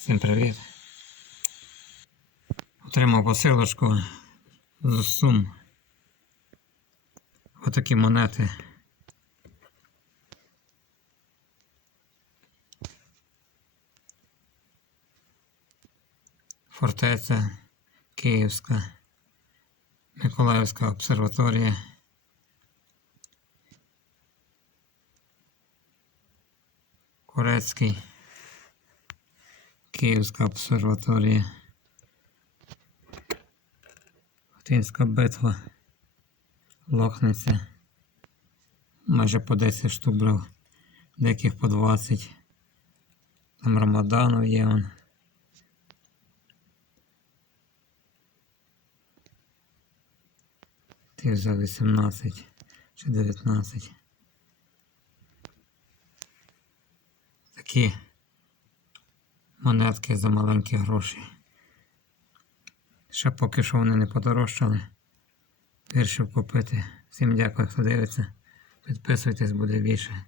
Всім привіт. Отримав посилочку з сум. Отакі монети. Фортеця Київська, Миколаївська обсерваторія. Корецький. Київська обсерваторія. Хотинська битва. Лохниця. Майже по 10 штук брав. Деяких по 20. Там Рамаданов є он. Ти взяв 18 чи 19. Такі монетки за маленькі гроші. Ще поки що вони не подорожчали. Вирішив купити. Всім дякую, хто дивиться. Підписуйтесь, буде більше.